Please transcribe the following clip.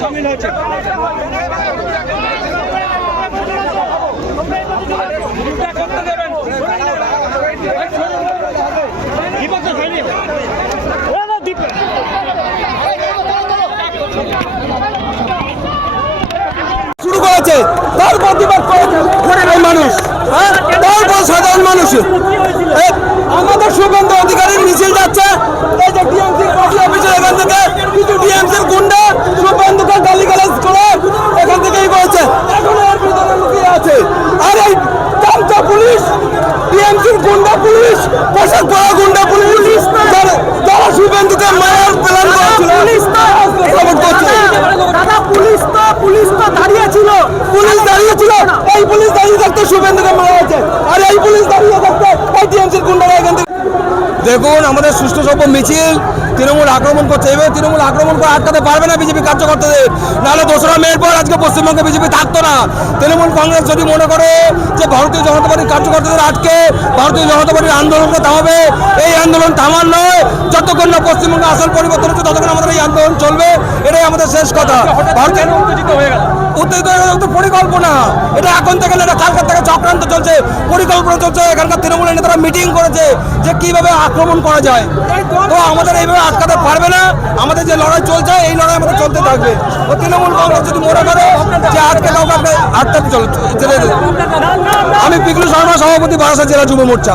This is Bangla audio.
সামিল হয়েছে। শুরু করেছে তার প্রতিবাদ করেছে গরিবের মানুষ, তারপর সাধারণ মানুষ। আমাদের শুভেন্দু অধিকারীর মিছিল যাচ্ছে, এই যে টিএমসি পার্টি অফিসের এখান থেকে কিছু টিএমসির গুন্ডা শুভেন্দুকে গালিগালাজ করে এখান থেকেই করেছে, এখন এর ভিতরে লুকিয়ে আছে। আর এই চামচা পুলিশ, টিএমসির গুন্ডা পুলিশ, পোশাক পরা গুন্ডা পুলিশ, যারা শুভেন্দুকে মারার প্ল্যান করেছিল, পুলিশ তো দাঁড়িয়েছিল, এই পুলিশ দাঁড়িয়ে থাকতে শুভেন্দুকে মারা হয়েছে, আর এই পুলিশ দাঁড়িয়ে থাকতে এই টিএমসির গুন্ডারা এখান থেকে। দেখুন, আমাদের সুষ্ঠু সভ্য মিছিল তৃণমূল আক্রমণ করছে, এবার তৃণমূল আক্রমণ করে আটকাতে পারবে না বিজেপি কার্যকর্তাদের, নাহলে 2রা মের পর আজকে পশ্চিমবঙ্গে বিজেপি থাকতো না। তৃণমূল কংগ্রেস যদি মনে করে যে ভারতীয় জনতা পার্টির কার্যকর্তাদের আটকে ভারতীয় জনতা পার্টির আন্দোলনকে থামাবে, এই আন্দোলন থামার নয়, যতক্ষণ না পশ্চিমবঙ্গে আসল পরিবর্তন হচ্ছে ততক্ষণ আমাদের এই আন্দোলন চলবে, এটাই আমাদের শেষ কথা। ভারতের উত্তেজিত হয়ে গেল, পরিকল্পনা, এটা এখন থেকে না, এটা কালকার থেকে চক্রান্ত চলছে, পরিকল্পনা চলছে। এখানকার তৃণমূলের নেতারা মিটিং করেছে যে কিভাবে আক্রমণ করা যায়, তো আমাদের এইভাবে আটকাতে পারবে না। আমাদের যে লড়াই চলছে এই লড়াই আমাদের চলতে থাকবে। ও তৃণমূল কংগ্রেস যদি মনে করে যে আজকে কাউকে আটকাতে চলে, আমি পিকলু শর্মা, সভাপতি বারাসাত জেলা যুব মোর্চা।